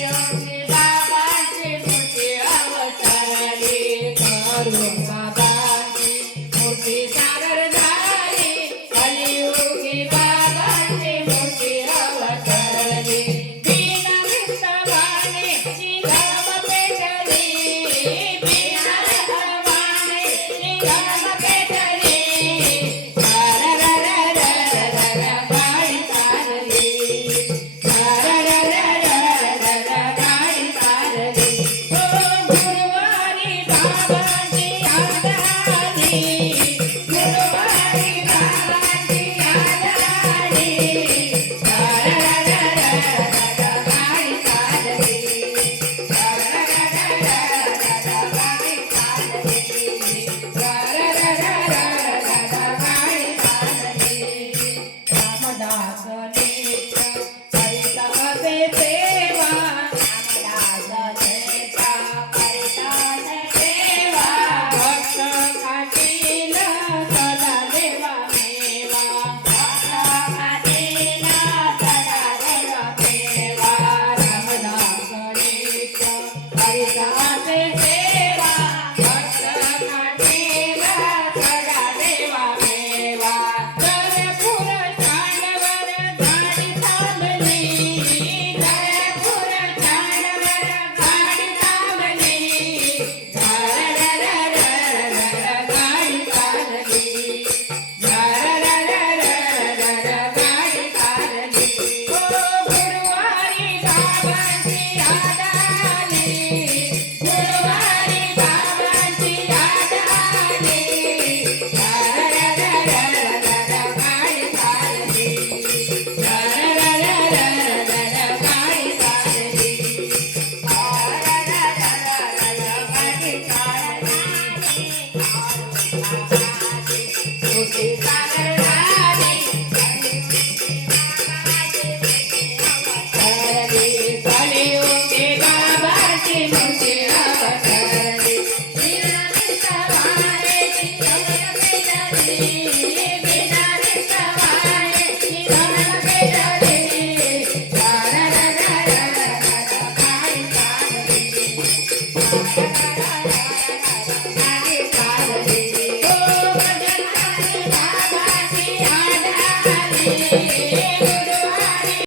Yeah. você sagrado.